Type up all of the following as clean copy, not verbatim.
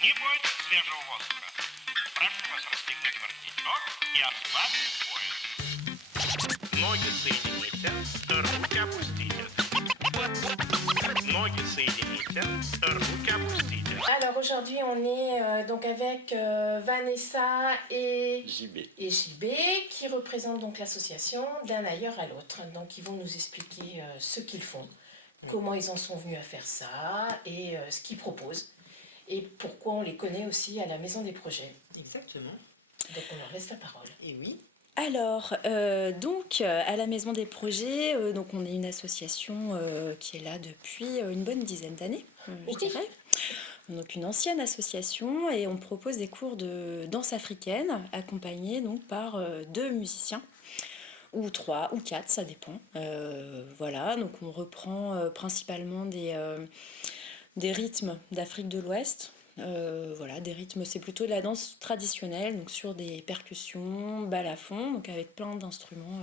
Не будет свежего воздуха. Прошу вас расстегнуть воротничок и ослабить пояс. Ноги соедините, руки опустите. Ноги соедините, руки опустите. Alors aujourd'hui on est donc avec Vanessa et JB qui représentent donc l'association d'un ailleurs à l'autre. Donc ils vont nous expliquer ce qu'ils font, comment ils en sont venus à faire ça et ce qu'ils proposent et pourquoi on les connaît aussi à la Maison des Projets. Exactement. Donc on leur laisse la parole. Et oui. Alors, à la Maison des Projets, donc on est une association qui est là depuis une bonne dizaine d'années, je dirais. Donc une ancienne association et on propose des cours de danse africaine accompagnés donc par 2 musiciens, ou 3 ou 4, ça dépend. Voilà, donc on reprend principalement des rythmes d'Afrique de l'Ouest. Voilà, des rythmes, c'est plutôt de la danse traditionnelle, donc sur des percussions, balafons, donc avec plein d'instruments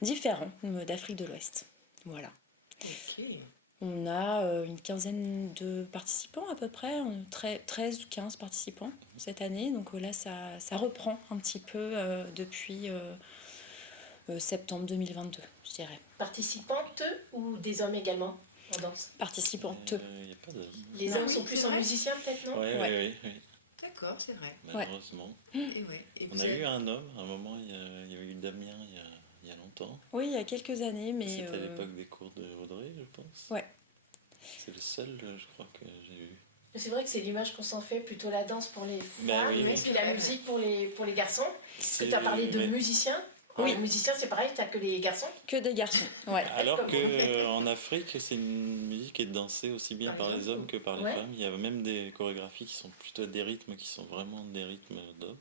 différents d'Afrique de l'Ouest. Voilà. Okay. On a une quinzaine de participants à peu près, 13 ou 15 participants cette année, donc là ça reprend un petit peu depuis septembre 2022, je dirais. Participantes ou des hommes également en danse? Participantes. Les hommes sont plus en musicien peut-être, non? Oui. D'accord, c'est vrai. Malheureusement. Et on a eu un homme, à un moment, il y avait eu Damien il y a longtemps. Oui, il y a quelques années, mais... C'était à l'époque des cours de Audrey, je pense. Ouais. C'est le seul, je crois, que j'ai eu. C'est vrai que c'est l'image qu'on s'en fait, plutôt la danse pour les femmes, oui. et puis la musique pour les garçons. Parce que tu as parlé de musiciens. Oui. Les musiciens, c'est pareil, tu n'as que les garçons. Que des garçons, ouais. Alors qu'en Afrique, c'est une musique qui est dansée aussi bien par les hommes que par les femmes. Il y a même des chorégraphies qui sont plutôt des rythmes qui sont vraiment des rythmes d'hommes.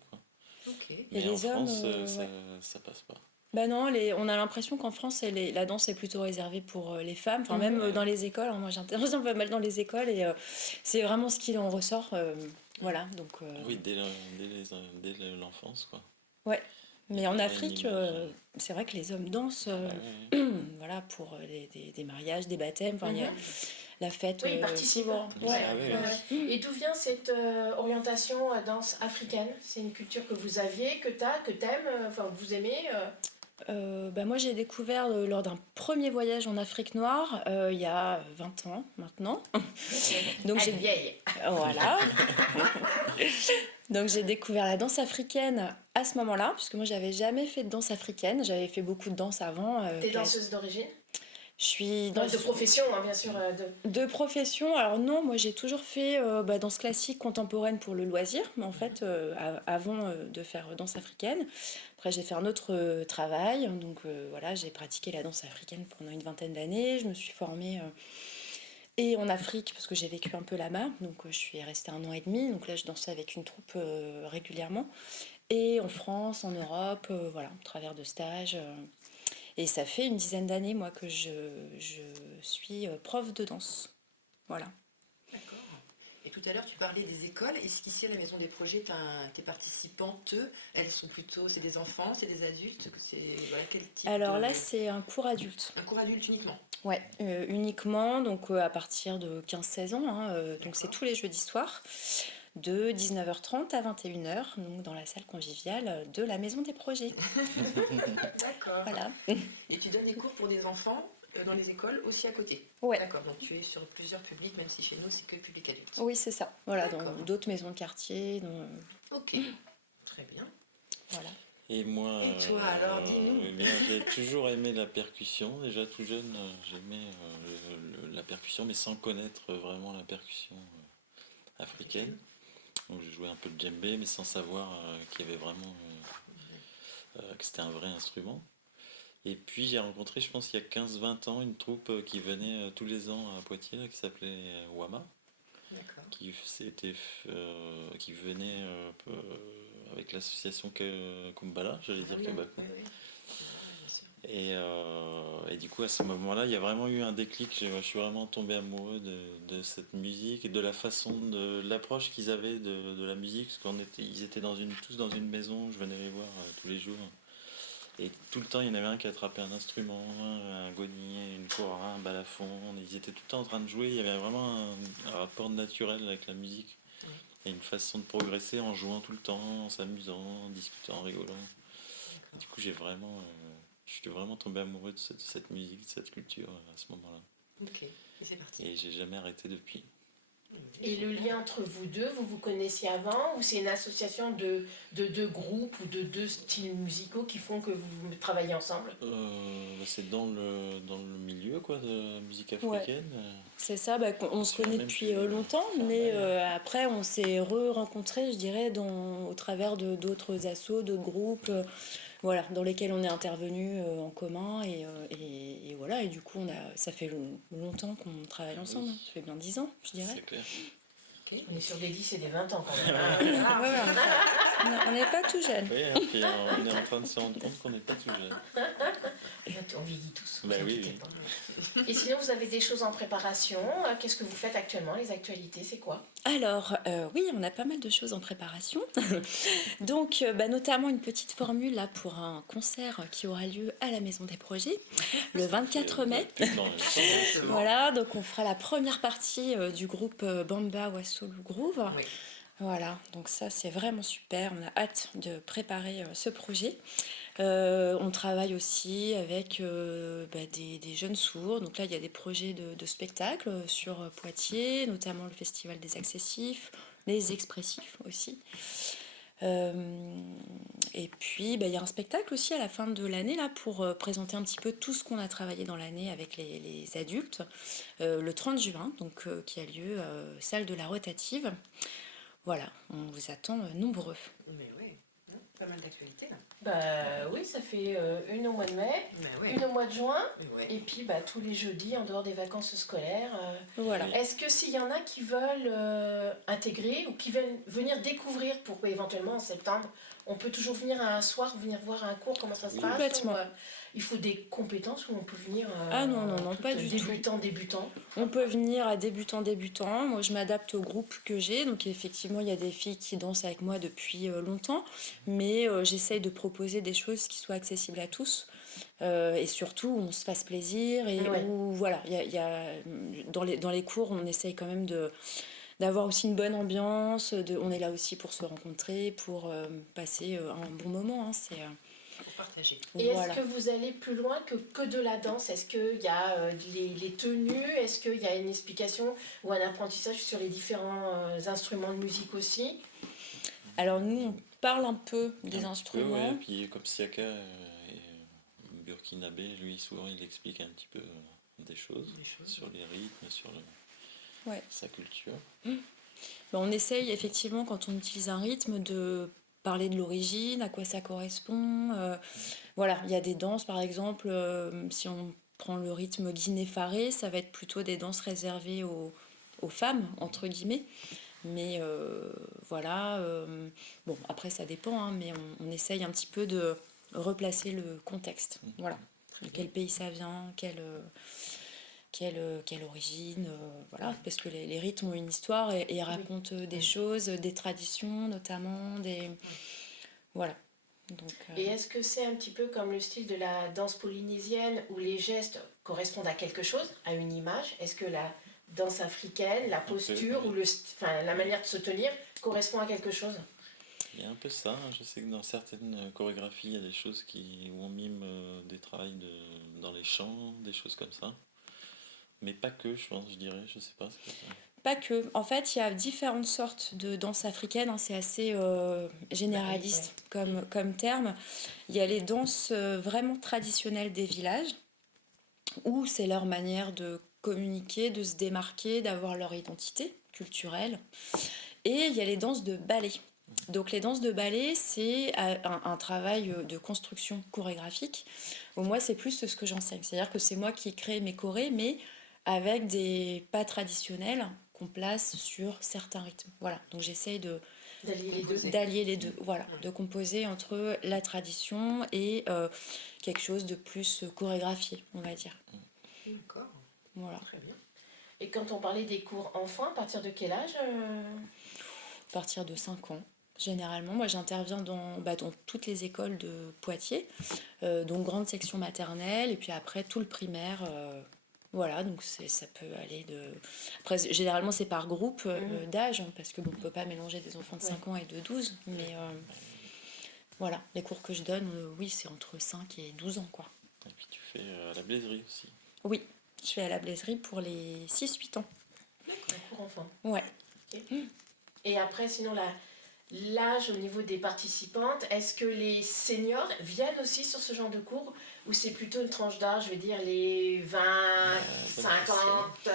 Okay. Mais et les en hommes, France, ouais. ça passe pas. Bah non, on a l'impression qu'en France, la danse est plutôt réservée pour les femmes. Enfin, même dans les écoles, moi j'interviens pas mal dans les écoles et c'est vraiment ce qui en ressort. Voilà, donc... Oui, dès l'enfance, quoi. Ouais, mais en Afrique, c'est vrai que les hommes dansent voilà, pour des mariages, des baptêmes, enfin, il y a la fête. Oui, participants. Et d'où vient cette orientation à danse africaine? C'est une culture que vous aviez, que t'aimes, enfin vous aimez Moi j'ai découvert lors d'un premier voyage en Afrique noire il y a 20 ans maintenant. Donc j'ai vieille. Voilà. Donc j'ai découvert la danse africaine à ce moment-là, puisque moi j'avais jamais fait de danse africaine, j'avais fait beaucoup de danse avant. T'es danseuse d'origine? Je suis de profession, hein, bien sûr. De profession, alors non, moi j'ai toujours fait danse classique contemporaine pour le loisir, mais en fait, avant de faire danse africaine. Après, j'ai fait un autre travail, donc voilà, j'ai pratiqué la danse africaine pendant une vingtaine d'années. Je me suis formée et en Afrique, parce que j'ai vécu un peu là-bas, donc je suis restée 1 an et demi, donc là je dansais avec une troupe régulièrement. Et en France, en Europe, voilà, au travers de stages. Et ça fait une dizaine d'années, moi, que je suis prof de danse. Voilà. D'accord. Et tout à l'heure, tu parlais des écoles. Est-ce qu'ici, à la Maison des Projets, tes participantes, elles sont plutôt... C'est des enfants, c'est des adultes? Voilà, quel type? Alors là, c'est un cours adulte. Un cours adulte uniquement? Ouais, uniquement, donc à partir de 15-16 ans. Donc c'est tous les jeudis soirs, de 19h30 à 21h, donc dans la salle conviviale de la Maison des Projets. D'accord. Voilà. Et tu donnes des cours pour des enfants dans les écoles aussi à côté? Ouais. D'accord, donc tu es sur plusieurs publics, même si chez nous c'est que public adulte. Oui, c'est ça. Voilà, dans d'autres maisons de quartier. Ok, très bien. Voilà. Et moi, et toi, alors, dis-nous. J'ai toujours aimé la percussion. Déjà tout jeune, j'aimais la percussion, mais sans connaître vraiment la percussion africaine. Donc j'ai joué un peu de djembé, mais sans savoir qu'il y avait vraiment que c'était un vrai instrument. Et puis j'ai rencontré, je pense il y a 15-20 ans, une troupe qui venait tous les ans à Poitiers, là, qui s'appelait Wama. Qui venait avec l'association Kumbala, j'allais dire Kabakou. Et du coup à ce moment-là, il y a vraiment eu un déclic. Je suis vraiment tombé amoureux de cette musique et de la façon, de l'approche qu'ils avaient de la musique, parce qu'ils étaient tous dans une maison. Je venais les voir tous les jours. Et tout le temps, il y en avait un qui attrapait un instrument, un goni, une kora, un balafon. Ils étaient tout le temps en train de jouer. Il y avait vraiment un rapport naturel avec la musique il y a une façon de progresser en jouant tout le temps, en s'amusant, en discutant, en rigolant. Et du coup, je suis vraiment tombé amoureux de cette musique, de cette culture à ce moment-là. Ok, et c'est parti. Et j'ai jamais arrêté depuis. Et le lien entre vous deux, vous vous connaissiez avant ou c'est une association de deux groupes ou de deux styles musicaux qui font que vous travaillez ensemble? C'est dans le milieu quoi, de la musique africaine. C'est ça, on se Sur la connaît même depuis plus, longtemps, mais après on s'est re-rencontrés, je dirais, au travers de d'autres assos, d'autres groupes, voilà, dans lesquels on est intervenus en commun, et voilà, et du coup ça fait longtemps qu'on travaille ensemble, Oui. ça fait bien 10 ans, je dirais. C'est clair. On est sur des 10 et des 20 ans quand même. hein. Ah, Ouais, ouais, on n'est pas tout jeune. Oui, et puis on est en train de se rendre compte qu'on n'est pas tout jeune. On vieillit tous. vous Bah oui, inquiétez oui. pas. Et sinon, vous avez des choses en préparation. Qu'est-ce que vous faites actuellement? Les actualités, c'est quoi? Alors, oui, on a pas mal de choses en préparation. Donc, notamment une petite formule là pour un concert qui aura lieu à la Maison des Projets le 24 mai. Dans le temps, hein. Voilà, donc on fera la première partie du groupe Bamba Wassoulou Groove. Oui. Voilà, donc ça c'est vraiment super. On a hâte de préparer ce projet. On travaille aussi avec des jeunes sourds. Donc là, il y a des projets de spectacles sur Poitiers, notamment le Festival des Accessifs, les Expressifs aussi. Et puis, il y a un spectacle aussi à la fin de l'année là pour présenter un petit peu tout ce qu'on a travaillé dans l'année avec les adultes, le 30 juin, donc qui a lieu salle de la Rotative. Voilà, on vous attend nombreux. Mais oui, hein, pas mal d'actualités là. Bah oui, ça fait une au mois de mai, Mais oui. une au mois de juin, Mais ouais. et puis tous les jeudis en dehors des vacances scolaires. Voilà. Est-ce que s'il y en a qui veulent intégrer ou qui veulent venir découvrir pour éventuellement en septembre, on peut toujours venir un soir, venir voir un cours, comment ça se Oui, passe? complètement. Ou, il faut des compétences ou on peut venir Ah non, pas du tout. débutant. On peut venir à débutant. Moi, je m'adapte au groupe que j'ai. Donc, effectivement, il y a des filles qui dansent avec moi depuis longtemps. Mais j'essaye de proposer des choses qui soient accessibles à tous. Et surtout, où on se fasse plaisir. Et Ouais. où, voilà, dans les cours, on essaye quand même d'avoir aussi une bonne ambiance. On est là aussi pour se rencontrer, pour passer un bon moment. Hein, Pour partager. Et voilà. est-ce que vous allez plus loin que de la danse? Est-ce qu'il y a les tenues? Est-ce qu'il y a une explication ou un apprentissage sur les différents instruments de musique aussi? Alors, nous, on parle un peu des Un petit instruments. peu, ouais. Puis comme Siaka est burkinabé, lui souvent il explique un petit peu des choses sur les rythmes, sur Ouais. sa culture. On essaye effectivement, quand on utilise un rythme, de parler de l'origine, à quoi ça correspond. Voilà, il y a des danses, par exemple, si on prend le rythme guinéfaré, ça va être plutôt des danses réservées aux femmes, entre guillemets. Mais voilà, bon, après ça dépend, hein, mais on essaye un petit peu de replacer le contexte. Voilà, de quel pays ça vient, quelle origine, voilà, parce que les rythmes ont une histoire et racontent des choses, des traditions notamment, voilà. Donc, Et est-ce que c'est un petit peu comme le style de la danse polynésienne où les gestes correspondent à quelque chose, à une image? Est-ce que la danse africaine, la posture oui. ou la manière de se tenir correspond à quelque chose? Il y a un peu ça, hein. Je sais que dans certaines chorégraphies, il y a des choses où on mime des travails dans les chants, des choses comme ça. Mais pas que, je dirais, je sais pas. pas que. En fait, il y a différentes sortes de danse africaine, hein, c'est assez généraliste comme terme. Il y a les danses vraiment traditionnelles des villages, où c'est leur manière de communiquer, de se démarquer, d'avoir leur identité culturelle. Et il y a les danses de ballet. Donc les danses de ballet, c'est un travail de construction chorégraphique. Moi, c'est plus ce que j'enseigne. C'est-à-dire que c'est moi qui crée mes chorés, mais avec des pas traditionnels qu'on place sur certains rythmes. Voilà, donc j'essaye d'allier les deux, voilà, de composer entre la tradition et quelque chose de plus chorégraphié, on va dire. D'accord. Voilà. Très bien. Et quand on parlait des cours enfants, à partir de quel âge À partir de 5 ans. Généralement, moi j'interviens dans toutes les écoles de Poitiers, donc grande section maternelle, et puis après tout le primaire, Voilà, donc ça peut aller de... Après, généralement, c'est par groupe d'âge, hein, parce que bon, on ne peut pas mélanger des enfants de 5 ans et de 12. Mais voilà, les cours que je donne, oui, c'est entre 5 et 12 ans, quoi. Et puis tu fais la blaiserie aussi. Oui, je fais à la blaiserie pour les 6-8 ans. Un cours enfant. Ouais. Ok. Et après, sinon, l'âge au niveau des participantes, est-ce que les seniors viennent aussi sur ce genre de cours ou c'est plutôt une tranche d'âge, je veux dire les 20, bonne 50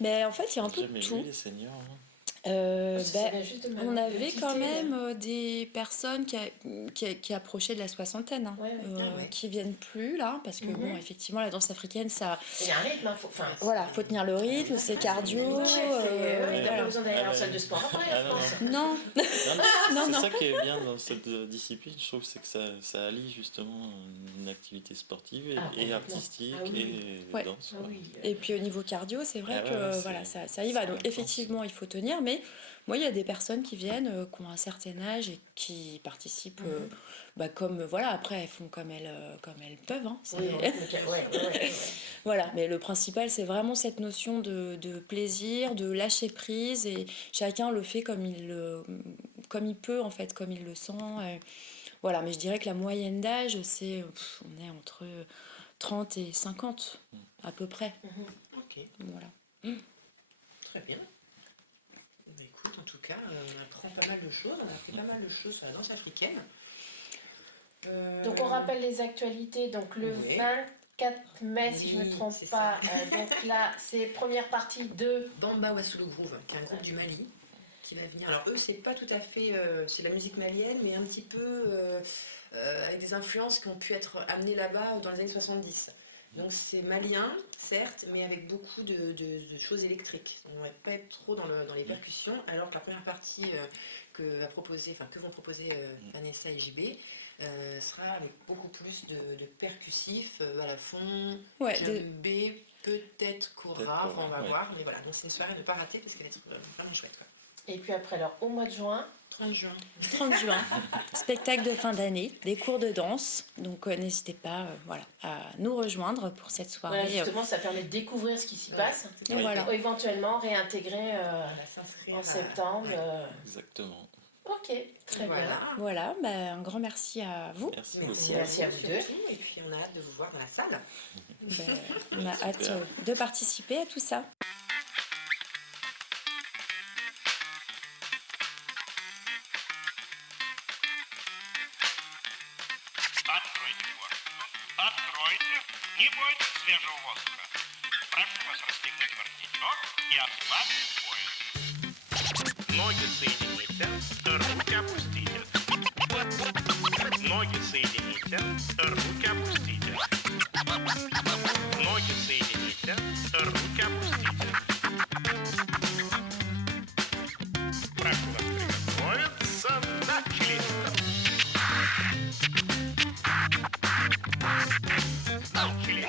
Mais en fait, il y a un peu Jamais de vu tout. les seniors. Hein. Parce que ça Ben, vient juste de on me avait quitter, quand là. même des personnes qui approchaient de la soixantaine, hein, Ouais, ouais. qui viennent plus là, parce que bon, effectivement, la danse africaine, ça, Il y a un rythme, hein, voilà, faut tenir le rythme, c'est cardio. Ouais, t'as voilà. pas besoin d'aller Ah en ouais. salle de sport après, Ah je non, pense. Non, Non, mais Non, c'est ça qui est bien dans cette discipline, je trouve, c'est que ça allie justement une activité sportive et complètement. artistique Ah oui. et Ouais. danse. Ah quoi. oui. et puis au niveau cardio, c'est vrai Ah ouais, que ouais, voilà, c'est- ça y va. c'est Donc intense. effectivement, il faut tenir, mais moi, il y a des personnes qui viennent, qui ont un certain âge et qui participent, comme voilà, après elles font comme elles peuvent. Hein, c'est- Oui, ouais. Voilà, mais le principal, c'est vraiment cette notion de plaisir, de lâcher prise, et chacun le fait comme il peut, en fait, comme il le sent. Voilà, mais je dirais que la moyenne d'âge, on est entre 30 et 50, à peu près. Ok, Voilà. très bien. Bah, écoute, en tout cas, on apprend pas mal de choses. On a appris pas mal de choses sur la danse africaine. Donc on rappelle les actualités. Donc le Oui. 24 mai, si je ne me Oui, trompe c'est pas. Donc là, c'est première partie de... Bamba Wassoulou Groove, qui est un groupe du Mali qui va venir. Alors eux, c'est pas tout à fait, c'est la musique malienne, mais un petit peu avec des influences qui ont pu être amenées là-bas dans les années 70. Donc c'est malien, certes, mais avec beaucoup de choses électriques. On va pas être trop dans les percussions, alors que la première partie que vont proposer Vanessa et JB sera avec beaucoup plus de percussifs à la fond, Ouais, djembé, peut-être kora, Peut-être enfin, on kora, va ouais. voir. Mais voilà, donc c'est une soirée à ne pas rater parce qu'elle est vraiment chouette. Quoi. Et puis après, alors au mois de juin, 30 juin. 30 juin, spectacle de fin d'année, des cours de danse. Donc n'hésitez pas à nous rejoindre pour cette soirée. voilà, justement, ça permet de découvrir ce qui s'y passe. Et voilà. Ou éventuellement réintégrer On va s'inscrire en septembre. Exactement. Ok, très Voilà. bien. Voilà, un grand merci à vous. Merci Merci, beaucoup. Merci à vous deux. surtout, et puis on a hâte de vous voir dans la salle. On a hâte de participer à tout ça. Откройте форточку. Откройте. Не бойтесь свежего воздуха. Прошу вас расстегнуть воротничок и ослабить пояс. Ноги соедините, руки опустите. Ноги соедините, руки опустите. Ноги соедините, руки опустите. Прошу вас приготовиться. Начали. Начали.